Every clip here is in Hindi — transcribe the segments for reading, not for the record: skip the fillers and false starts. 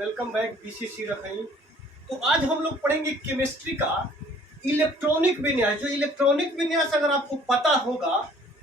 Welcome back BCC रखई। तो आज हम लोग पढ़ेंगे केमिस्ट्री का इलेक्ट्रॉनिक विन्यास। जो इलेक्ट्रॉनिक विन्यास अगर आपको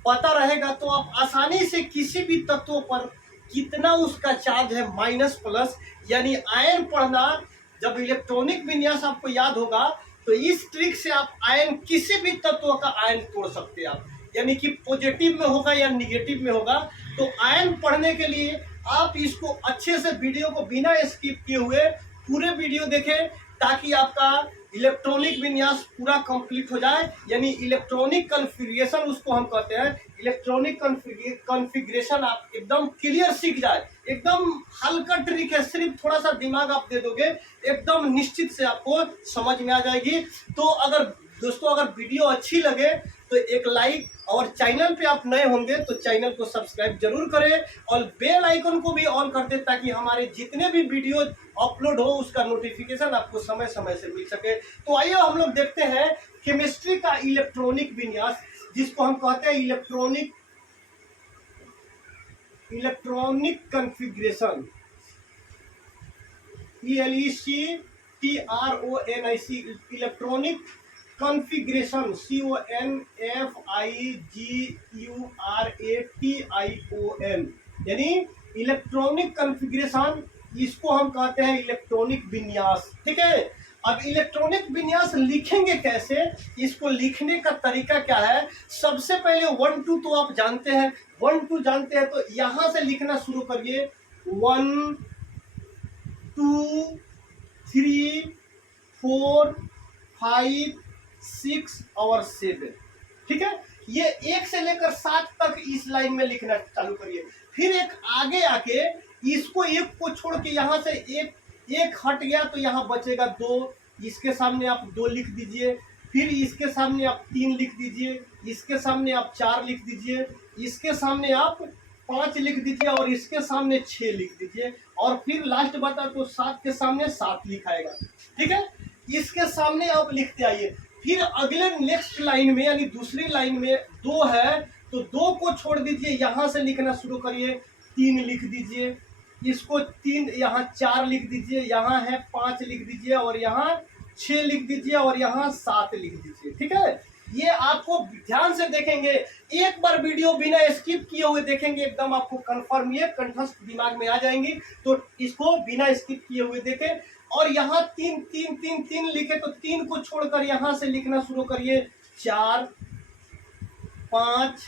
पता रहेगा तो आप आसानी से किसी भी तत्व पर कितना उसका चार्ज है माइनस प्लस यानी आयन पढ़ना। जब इलेक्ट्रॉनिक विन्यास आपको याद होगा तो इस ट्रिक से आप आयन किसी भी तत्व का आयन तोड़ सकते हैं आप, यानी कि पॉजिटिव में होगा या निगेटिव में होगा। तो आयन पढ़ने के लिए आप इसको अच्छे से वीडियो को बिना स्किप किए हुए पूरे वीडियो देखें ताकि आपका इलेक्ट्रॉनिक विन्यास पूरा कंप्लीट हो जाए। यानी इलेक्ट्रॉनिक कॉन्फ़िगरेशन उसको हम कहते हैं। इलेक्ट्रॉनिक कॉन्फ़िगरेशन आप एकदम क्लियर सीख जाए। एकदम हल्का ट्रिक है, सिर्फ थोड़ा सा दिमाग आप दे दोगे एकदम निश्चित से आपको समझ में आ जाएगी। तो अगर दोस्तों अगर वीडियो अच्छी लगे तो एक लाइक, और चैनल पे आप नए होंगे तो चैनल को सब्सक्राइब जरूर करें और बेल आइकन को भी ऑन कर दें ताकि हमारे जितने भी वीडियो अपलोड हो उसका नोटिफिकेशन आपको समय समय से मिल सके। तो आइए हम लोग देखते हैं केमिस्ट्री का इलेक्ट्रॉनिक विन्यास, जिसको हम कहते हैं electronic configuration, ELECTRONIC, electronic configuration, CONFIGURATION, यानी इलेक्ट्रॉनिक कॉन्फ़िगरेशन। इसको हम कहते हैं इलेक्ट्रॉनिक विन्यास। ठीक है, अब इलेक्ट्रॉनिक विन्यास लिखेंगे कैसे, इसको लिखने का तरीका क्या है। सबसे पहले 1 2 तो आप जानते हैं, 1 2 जानते हैं तो यहां से लिखना शुरू करिए। 1 2 3 4 5 6 और 7। ठीक है, ये 1 से लेकर 7 तक इस लाइन में लिखना चालू करिए। फिर एक आगे आके इसको एक को छोड़ के यहाँ से एक हट गया तो यहाँ बचेगा 2, इसके सामने आप 2 लिख दीजिए। फिर इसके सामने आप 3 लिख दीजिए, इसके सामने आप 4 लिख दीजिए, इसके सामने आप 5 लिख दीजिए और इसके सामने 6 लिख दीजिए। और फिर लास्ट बता तो 7 के सामने 7 लिखाएगा। ठीक है, इसके सामने आप लिखते आइए। फिर अगले नेक्स्ट लाइन में यानी दूसरी लाइन में 2 है तो 2 को छोड़ दीजिए, यहां से लिखना शुरू करिए। 3 लिख दीजिए, इसको 3, यहाँ 4 लिख दीजिए, यहाँ है 5 लिख दीजिए और यहाँ 6 लिख दीजिए और यहाँ 7 लिख दीजिए। ठीक है, ये आपको ध्यान से देखेंगे, एक बार वीडियो बिना स्किप किए हुए देखेंगे एकदम आपको कंफर्म ये कंठस्थ दिमाग में आ जाएंगी। तो इसको बिना स्किप किए हुए देखें और यहाँ 3 3 3 3 लिखे तो 3 को छोड़कर यहाँ से लिखना शुरू करिए। 4 5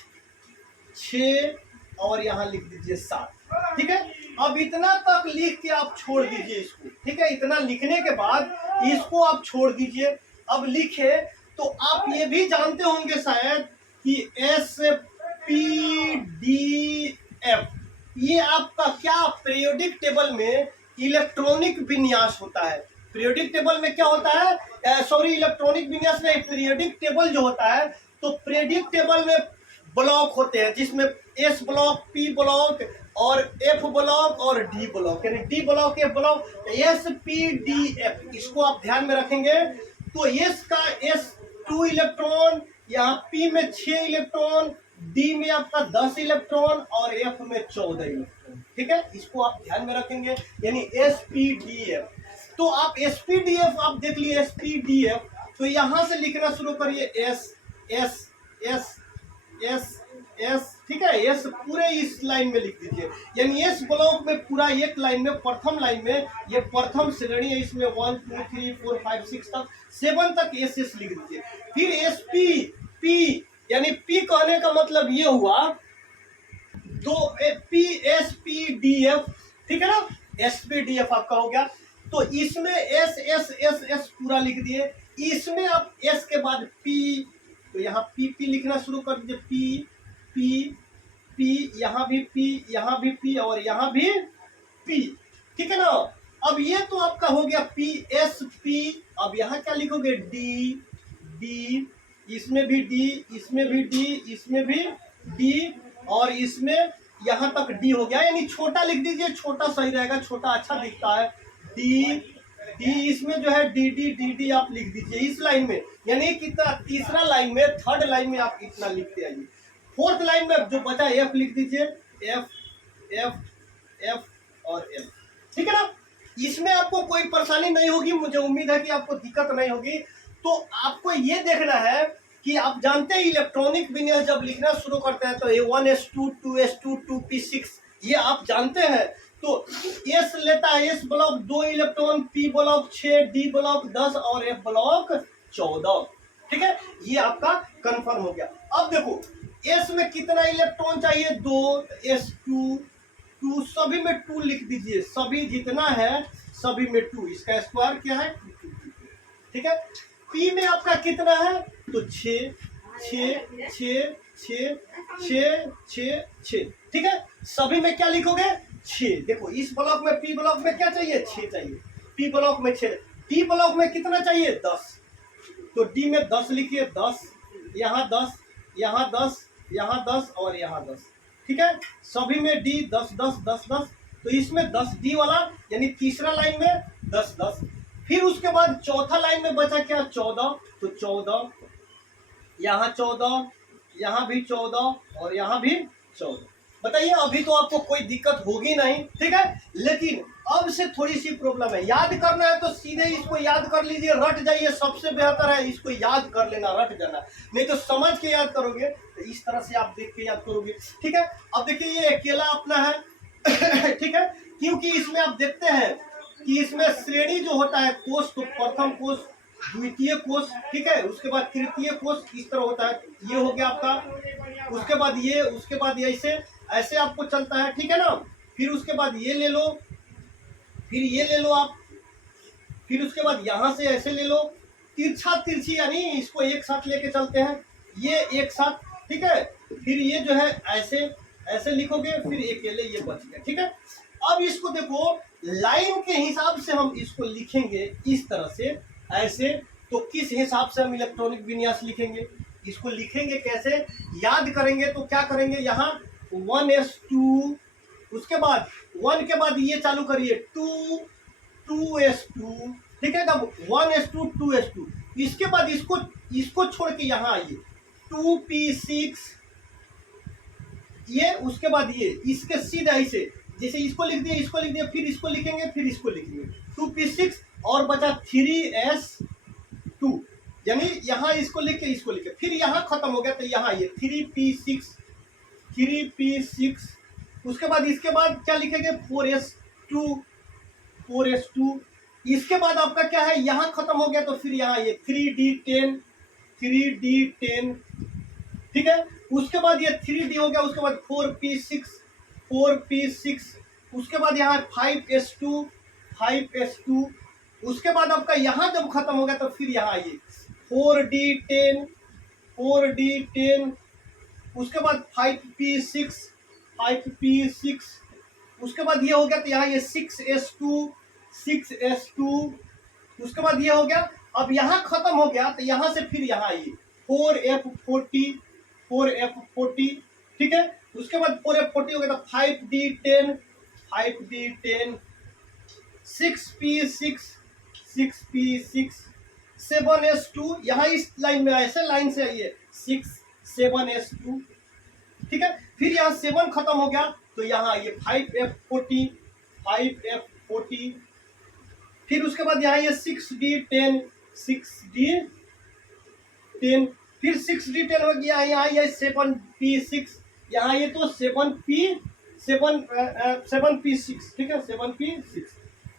6 और यहाँ लिख दीजिए 7। ठीक है, अब इतना तक लिख के आप छोड़ दीजिए इसको। ठीक है, इतना लिखने के बाद इसको आप छोड़ दीजिए। अब लिखे तो आप ये भी जानते होंगे शायद कि SPDF, ये आपका क्या पीरियोडिक टेबल में इलेक्ट्रॉनिक विन्यास होता है। पीरियोडिक टेबल में क्या होता है, सॉरी इलेक्ट्रॉनिक विन्यास नहीं, पीरियोडिक टेबल जो होता है तो पीरियोडिक टेबल में ब्लॉक होते हैं जिसमें S ब्लॉक, P ब्लॉक और F ब्लॉक और D ब्लॉक, यानी D block F block, SPDF। इसको आप ध्यान में रखेंगे तो S का S 2 इलेक्ट्रॉन, यहाँ P में 6 इलेक्ट्रॉन, D में आपका 10 इलेक्ट्रॉन और F में 14 इलेक्ट्रॉन। ठीक है, इसको आप ध्यान में रखेंगे यानी SPDF। तो आप SPDF आप देख लिए SPDF तो यहां से लिखना शुरू करिए S S S S S। ठीक है, S पूरे इस लाइन में लिख दीजिए, यानी S ब्लॉक में पूरा एक लाइन में प्रथम लाइन में ये प्रथम श्रेणी है, इसमें 1 2 3 4 5 6 तक 7 तक SS लिख दीजिए। फिर SP P, यानी P कहने का मतलब ये हुआ दो PSPDF। ठीक है ना, SPDF आपका हो गया। तो इसमें S S S S पूरा लिख दिए, इसमें आप S के बाद P, तो यहाँ P P लिखना शुरू कर दीजिए। P P P, यहाँ भी P, यहाँ भी P और यहाँ भी P। ठीक है ना, अब ये तो आपका हो गया PSP। अब यहाँ क्या लिखोगे D D, इसमें भी D, इसमें भी D, इसमें भी D और इसमें यहाँ तक D हो गया, यानी छोटा लिख दीजिए, छोटा सही रहेगा, छोटा अच्छा दिखता है। D D, इसमें जो है DD DD आप लिख दीजिए इस लाइन में, यानी कितना तीसरा लाइन में, थर्ड लाइन में आप इतना लिखते आइए। फोर्थ लाइन में जो बचा F लिख दीजिए, F F F और F। ठीक है ना, इसमें आपको कोई परेशानी नहीं होगी, मुझे उम्मीद है कि आपको दिक्कत नहीं होगी। तो आपको ये देखना है कि आप जानते हैं इलेक्ट्रॉनिक विन्यास जब लिखना शुरू करते हैं तो A1S2 2S2 2p6 ये आप जानते हैं। तो S लेता है S block 2 electron, P block 6, D block 10 और F ब्लॉक 14। ठीक है, ये आपका कंफर्म हो गया। अब देखो S में कितना इलेक्ट्रॉन चाहिए, 2, S2 2, सभी में 2 लिख दीजिए, सभी जितना है सभी में 2, इसका स्क्वायर क्या है 2। ठीक है, P में आपका कितना है तो 6 6 6 6 6 6 6। ठीक है, सभी में क्या लिखोगे 6। देखो इस ब्लॉक में P ब्लॉक में क्या चाहिए 6 चाहिए, P ब्लॉक में 6, D ब्लॉक में कितना चाहिए 10, तो D में 10 लिखिए, 10 यहाँ 10 यहाँ 10 यहाँ 10 और यहाँ 10। ठीक है, सभी में D 10 10 10 10, तो इसमें 10 D वाला यानी तीसरा लाइन में 10 10। फिर उसके बाद चौथा लाइन में बचा क्या 14, तो 14 यहाँ 14 यहाँ भी 14 और यहाँ भी 14। बताइए अभी तो आपको कोई दिक्कत होगी नहीं। ठीक है, लेकिन अब से थोड़ी सी प्रॉब्लम है, याद करना है तो सीधे इसको याद कर लीजिए, रट जाइए, सबसे बेहतर है इसको याद कर लेना, रट जाना, नहीं तो समझ के याद करोगे तो इस तरह से आप देख के याद करोगे। ठीक है, अब देखिए ये अकेला अपना है ठीक है, क्योंकि इसमें आप देखते हैं कि इसमें श्रेणी जो होता है कोष, तो प्रथम कोष, द्वितीय कोष, ठीक है, उसके बाद तृतीय कोष, इस तरह होता है। ये हो गया आपका, उसके बाद ये, उसके बाद ये, ऐसे ऐसे आपको चलता है। ठीक है ना, फिर उसके बाद ये ले लो, फिर ये ले लो आप, फिर उसके बाद यहाँ से ऐसे ले लो, तिरछा तिरछी यानी इसको एक साथ लेके चलते हैं, ये एक साथ। ठीक है, फिर ये जो है ऐसे ऐसे लिखोगे, फिर अकेले ये बच गया। ठीक है, अब इसको देखो लाइन के हिसाब से हम इसको लिखेंगे इस तरह से, ऐसे, तो किस हिसाब से हम इलेक्ट्रॉनिक विन्यास लिखेंगे, इसको लिखेंगे कैसे, याद करेंगे तो क्या करेंगे, यहाँ 1s2, उसके बाद 1 के बाद ये चालू करिए 2 2s2। ठीक है, तब 1s2 2s2, इसके बाद इसको छोड़ के यहाँ आइए 2p6, ये उसके बाद ये, इसके सीधा ऐसे, जैसे इसको लिख दिए, इसको लिख दिए, फिर इसको लिखेंगे, फिर इसको लिखेंगे 2p6 और बचा 3s2, यानी यहाँ इसको लिख के इसको लिखे, फिर यहाँ खत्म हो गया तो यहाँ ये 3p6 3p6, उसके बाद इसके बाद क्या लिखेंगे 4s2, इसके बाद आपका क्या है, यहाँ खत्म हो गया तो फिर यहाँ ये 3d10। ठीक है, उसके बाद ये 3d हो गया, उसके बाद 4p6, उसके बाद यहाँ 5s2, उसके बाद आपका यहाँ जब खत्म हो गया तो फिर यहाँ ये 4d10, उसके बाद 5p6, उसके बाद ये हो गया तो यहाँ ये 6s2, उसके बाद ये हो गया। अब यहाँ खत्म हो गया तो यहाँ से फिर यहाँ ये 4f40, ठीक है, उसके बाद 4f40 हो गया तो 5d10, 6p6, 7s2, यहाँ इस लाइन में ऐसे लाइन से आइए 6 7s2। ठीक है, फिर यहाँ 7 खत्म हो गया तो यहाँ ये 5f40, फिर उसके बाद यहाँ ये 6d10, फिर 6d10 हो गया, यहाँ ये 7p6, यहाँ ये तो 7p6, ठीक है 7p6,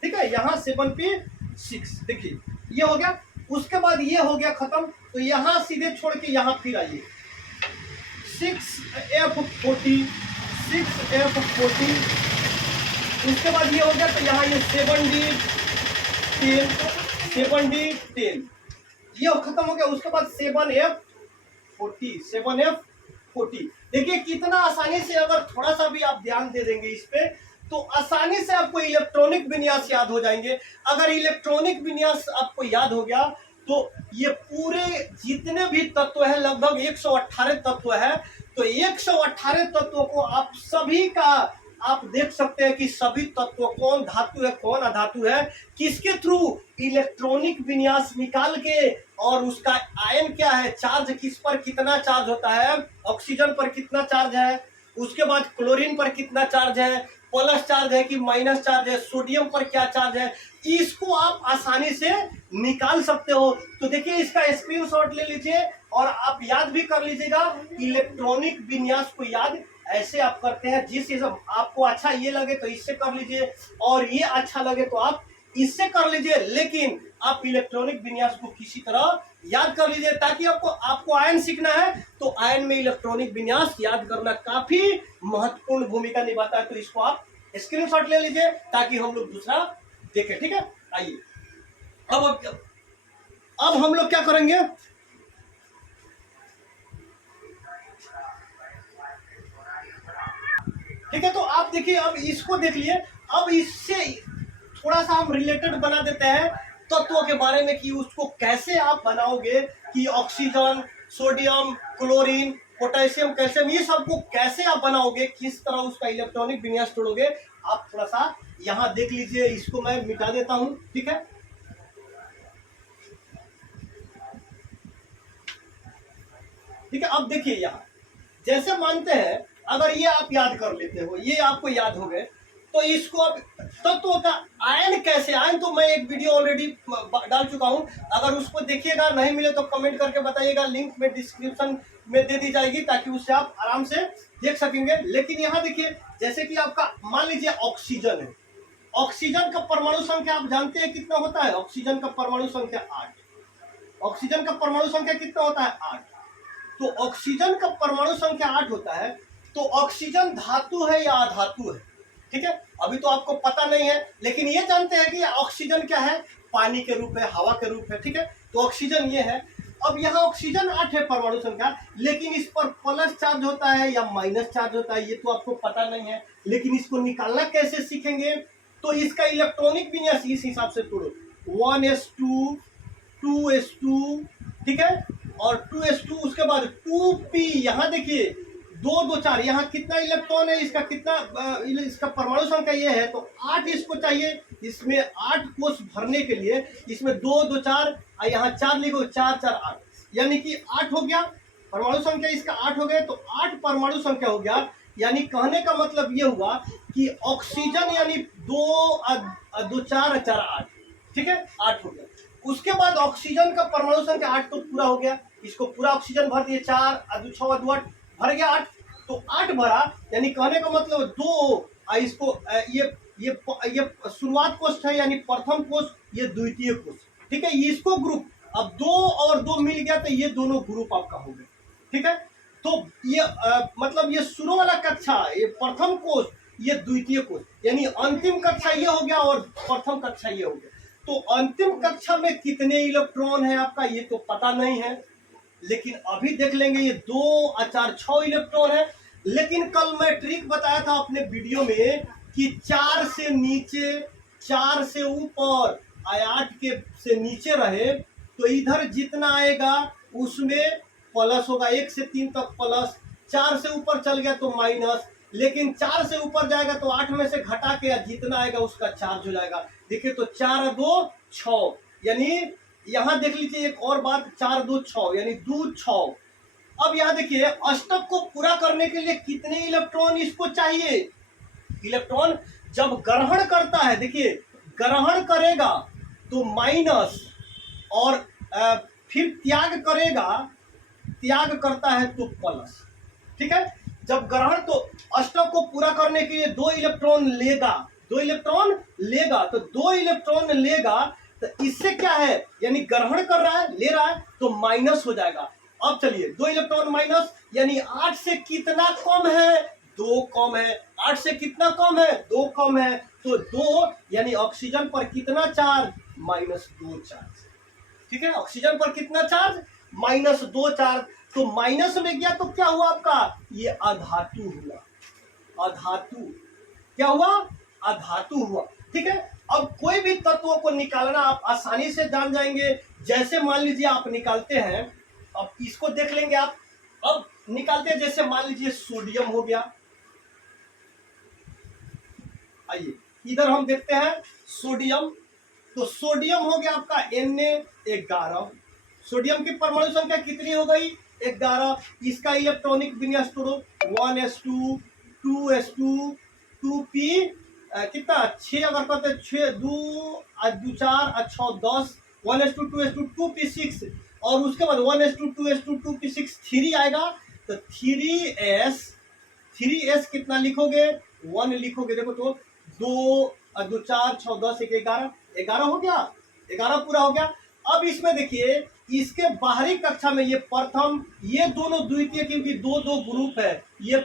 ठीक है, यहाँ 7p6, देखिए ये हो गया। उसके बाद ये हो गया खत्म, तो यहाँ सीधे छोड़ के यहाँ फिर आइए 6f40, उसके बाद ये हो गया तो यहाँ ये 7d10, ये खत्म हो गया। उसके बाद 7f40, देखिए कितना आसानी से, अगर थोड़ा सा भी आप ध्यान दे देंगे इस पे तो आसानी से आपको इलेक्ट्रॉनिक विन्यास याद हो जाएंगे। अगर इलेक्ट्रॉनिक विन्यास आपको याद हो गया तो ये पूरे जितने भी तत्व है, लगभग 118 तत्व है, तो 118 तत्वों को आप सभी का आप देख सकते हैं कि सभी तत्व कौन धातु है कौन अधातु है, किसके थ्रू, इलेक्ट्रॉनिक विन्यास निकाल के, और उसका आयन क्या है, चार्ज किस पर कितना चार्ज होता है, ऑक्सीजन पर कितना चार्ज है, उसके बाद क्लोरीन पर कितना चार्ज है, प्लस चार्ज है कि माइनस चार्ज है, सोडियम पर क्या चार्ज है, इसको आप आसानी से निकाल सकते हो। तो देखिए इसका स्क्रीनशॉट ले लीजिए और आप याद भी कर लीजिएगा। इलेक्ट्रॉनिक विन्यास को याद ऐसे आप करते हैं, जिस आपको अच्छा ये लगे तो इससे कर लीजिए और ये अच्छा लगे तो आप इससे कर लीजिए, लेकिन आप इलेक्ट्रॉनिक विन्यास को किसी तरह याद कर लीजिए, ताकि आपको आयन सीखना है तो आयन में इलेक्ट्रॉनिक विन्यास याद करना काफी महत्वपूर्ण भूमिका निभाता है। तो इसको आप स्क्रीनशॉट ले लीजिए ताकि हम लोग दूसरा देखें, ठीक है। आइए अब हम लोग क्या करेंगे, ठीक है। तो आप देखिए, अब इसको देख लिए, अब इससे थोड़ा सा हम रिलेटेड बना देते हैं तत्वों के बारे में कि उसको कैसे आप बनाओगे, कि oxygen, sodium, chlorine, potassium, calcium, ये सबको कैसे आप बनाओगे, किस तरह उसका इलेक्ट्रॉनिक विन्यास तोड़ोगे। आप थोड़ा सा यहाँ देख लीजिए, इसको मैं मिटा देता हूं, ठीक है। ठीक है, अब देखिए यहाँ जैसे मानते हैं, अगर ये आप याद कर लेते हो, ये आपको याद हो गए, तो इसको अब तत्व का आयन कैसे, आयन तो मैं एक वीडियो ऑलरेडी डाल चुका हूं, अगर उसको देखिएगा, नहीं मिले तो कमेंट करके बताइएगा, लिंक में डिस्क्रिप्शन में दे दी जाएगी, ताकि उससे आप आराम से देख सकेंगे। लेकिन यहाँ देखिए, जैसे कि आपका मान लीजिए ऑक्सीजन है, ऑक्सीजन का परमाणु संख्या आप जानते हैं कितना होता है, ऑक्सीजन का परमाणु संख्या 8। ऑक्सीजन का परमाणु संख्या कितना होता है, 8। तो ऑक्सीजन का परमाणु संख्या 8 होता है। तो ऑक्सीजन धातु है या अधातु है, ठीक है। अभी तो आपको पता नहीं है, लेकिन ये जानते हैं कि ऑक्सीजन क्या है, पानी के रूप है, हवा के रूप है, ठीक है। तो ऑक्सीजन ये है। अब यहाँ ऑक्सीजन 8 है परमाणु संख्या, लेकिन इस पर प्लस चार्ज होता है या माइनस चार्ज होता है, ये तो आपको पता नहीं है। लेकिन इसको निकालना कैसे सीखेंगे, तो इसका इलेक्ट्रॉनिक विन्यास इस हिसाब से तोड़ो, 1s2, 2s2, ठीक है, और 2s2, उसके बाद 2p, यहाँ देखिए 2 2 4, यहाँ कितना इलेक्ट्रॉन है, इसका कितना इसका परमाणु संख्या ये है, तो 8 इसको चाहिए। इसमें 8 कोष भरने के लिए इसमें 2 2 4, यहाँ 4 लिखो, 4 4 8, यानी कि 8 हो गया परमाणु संख्या, इसका 8 हो गया, तो 8 परमाणु संख्या हो गया। यानी कहने का मतलब ये हुआ कि ऑक्सीजन यानी 2 2 4 4 8, ठीक है, 8 हो गया। उसके बाद ऑक्सीजन का परमाणु संख्या 8 तो पूरा हो गया, इसको पूरा ऑक्सीजन भर दिए, 4 2 6 2 8 भर गया 8, तो 8 भरा, यानी कहने का मतलब 2, इसको ये शुरुआत कोष्ठ है, यानी प्रथम कोष, ये द्वितीय कोष, ठीक है। इसको ग्रुप, अब 2 और 2 मिल गया, तो ये दोनों ग्रुप आपका हो गए, ठीक है। तो ये मतलब ये शुरू वाला कक्षा, ये प्रथम कोष, ये द्वितीय कोष, यानी अंतिम कक्षा ये हो गया और प्रथम कक्षा ये हो गया। तो अंतिम कक्षा में कितने इलेक्ट्रॉन है आपका, ये तो पता नहीं है, लेकिन अभी देख लेंगे, ये 2 और 4 6 इलेक्ट्रॉन है। लेकिन कल मैं ट्रिक बताया था अपने वीडियो में कि 4 से नीचे, 4 से ऊपर, 8 के से नीचे रहे तो इधर जितना आएगा उसमें प्लस होगा, 1 से 3 तक प्लस, 4 से ऊपर चल गया तो माइनस, लेकिन 4 से ऊपर जाएगा तो 8 में से घटा के जितना आएगा उसका चार्ज हो जाएगा। देखिए, तो 4 2 6, यानी यहाँ देख लीजिए एक और बात, 4 2 6, यानी 2 6। अब यहाँ देखिए, अष्टक को पूरा करने के लिए कितने इलेक्ट्रॉन इसको चाहिए। इलेक्ट्रॉन जब ग्रहण करता है, देखिए ग्रहण करेगा तो माइनस, और फिर त्याग करेगा, त्याग करता है तो प्लस, ठीक है। जब ग्रहण, तो अष्टक को पूरा करने के लिए 2 इलेक्ट्रॉन लेगा, 2 इलेक्ट्रॉन लेगा, तो 2 इलेक्ट्रॉन लेगा, तो इससे क्या है, यानी ग्रहण कर रहा है, ले रहा है, तो माइनस हो जाएगा। अब चलिए, 2 इलेक्ट्रॉन माइनस, यानी 8 से कितना कम है, 2 कम है। 8 से कितना कम है, 2 कम है, तो 2, यानी ऑक्सीजन पर कितना चार्ज, -2 चार्ज, ठीक है। ऑक्सीजन पर कितना चार्ज, -2 चार्ज, तो माइनस में गया तो क्या हुआ आपका, ये अधातु हुआ, अधातु क्या हुआ, अधातु हुआ, ठीक है। अब कोई भी तत्वों को निकालना आप आसानी से जान जाएंगे। जैसे मान लीजिए आप निकालते हैं, अब इसको देख लेंगे आप, अब निकालते हैं, जैसे मान लीजिए सोडियम हो गया, आइए इधर हम देखते हैं सोडियम, तो सोडियम हो गया आपका Na11, सोडियम की परमाणु संख्या कितनी हो गई, 11। इसका इलेक्ट्रॉनिक विन्यास तोड़ो, 1s2, 2s2, 2p कितना 6 अगर करते हैं 6 2 2 4 6 10 1:2:2p6 और उसके बाद 1:2:2p6 3 आएगा तो 3s कितना लिखोगे 1 लिखोगे। देखो तो 2 2 4 6 10 1 11 हो गया 11 पूरा हो गया। अब इसमें देखिए इसके बाहरी कक्षा में ये प्रथम ये दोनों द्वितीय क्योंकि दो दो ग्रुप है ये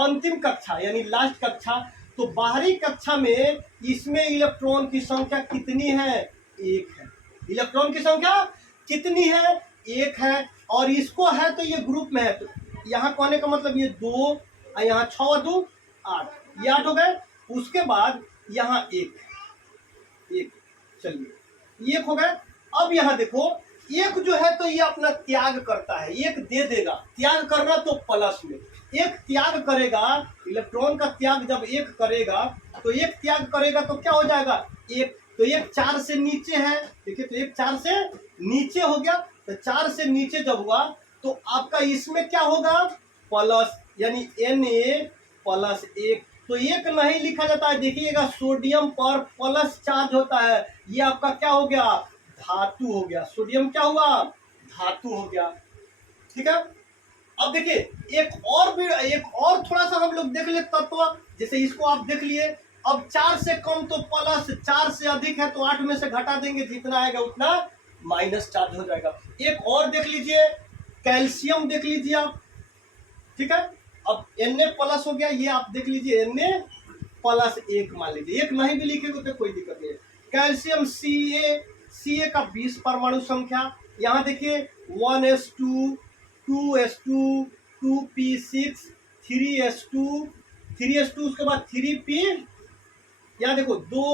अंतिम कक्षा यानी लास्ट कक्षा तो बाहरी कक्षा में इसमें इलेक्ट्रॉन की संख्या कितनी है 1 है। इलेक्ट्रॉन की संख्या कितनी है 1 है और इसको है तो ये ग्रुप में है तो यहाँ कहने का मतलब ये 2 और यहाँ 6 और 2 8 ये 8 हो गए। उसके बाद यहाँ 1 चलिए 1 हो गए। अब यहाँ देखो 1 जो है तो ये अपना त्याग करता है 1 दे देगा त्याग करना तो प्लस में 1 त्याग करेगा इलेक्ट्रॉन का त्याग जब 1 करेगा तो 1 त्याग करेगा तो क्या हो जाएगा 1 तो 1 4 से नीचे है देखिए तो 1 4 से नीचे हो गया तो 4 से नीचे जब हुआ तो आपका इसमें क्या होगा प्लस यानी Na+1 तो 1 नहीं लिखा जाता है। देखिएगा सोडियम पर प्लस चार्ज होता है ये आपका क्या हो गया धातु हो गया। सोडियम क्या हुआ धातु हो गया ठीक है। अब देखिए एक और थोड़ा सा हम लोग देख ले तत्व जैसे इसको आप देख लिए। अब 4 से कम तो प्लस 4 से अधिक है तो 8 में से घटा देंगे जितना आएगा उतना माइनस चार्ज हो जाएगा। एक और देख लीजिए कैल्शियम देख लीजिए आप ठीक है। अब Na+ हो गया ये आप देख लीजिए Na+1 मान लीजिए 1 नहीं भी लिखेंगे तो कोई दिक्कत नहीं है। कैल्शियम Ca का 20 परमाणु संख्या यहाँ देखिए 1s2 2s2 2p6 3s2 उसके बाद 3p यहाँ देखो 2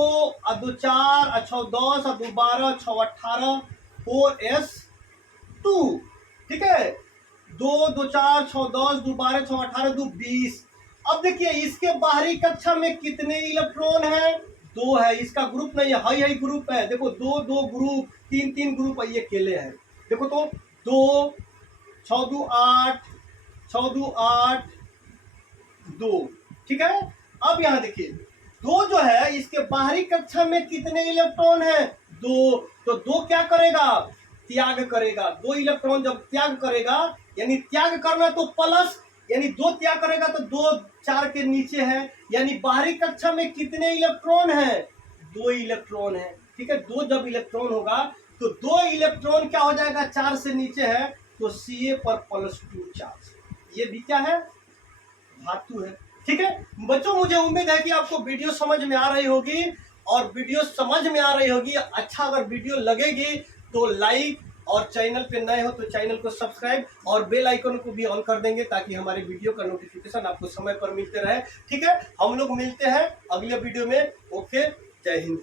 और 2 4 और 6 10 और 2 12 6 18 4s2 ठीक है 2 2 4 6 10 2 12 6 18 2 20। अब देखिए इसके बाहरी कक्षा में कितने इलेक्ट्रॉन है 2 है इसका ग्रुप नहीं है हाई ग्रुप है। देखो 2 ग्रुप 3 ग्रुप ये अकेले हैं। देखो तो 2 6 2 8 6 2 8 2 ठीक है। अब यहाँ देखिए 2 जो है इसके बाहरी कक्षा में कितने इलेक्ट्रॉन है 2 तो 2 क्या करेगा त्याग करेगा। 2 इलेक्ट्रॉन जब त्याग करेगा यानी त्याग करना तो प्लस यानी 2 त्याग करेगा तो 2 4 के नीचे है यानी बाहरी कक्षा में कितने इलेक्ट्रॉन है 2 इलेक्ट्रॉन है ठीक है। 2 जब इलेक्ट्रॉन होगा तो 2 इलेक्ट्रॉन क्या हो जाएगा 4 से नीचे है तो Ca पर +2 चार्ज ये भी क्या है धातु है ठीक है। बच्चों मुझे उम्मीद है कि आपको वीडियो समझ में आ रही होगी और वीडियो समझ में आ रही होगी अच्छा अगर वीडियो लगेगी तो लाइक और चैनल पे नए हो तो चैनल को सब्सक्राइब और बेल आइकन को भी ऑन कर देंगे ताकि हमारे वीडियो का नोटिफिकेशन आपको समय पर मिलते रहे ठीक है। हम लोग मिलते हैं अगले वीडियो में। ओके जय हिंद।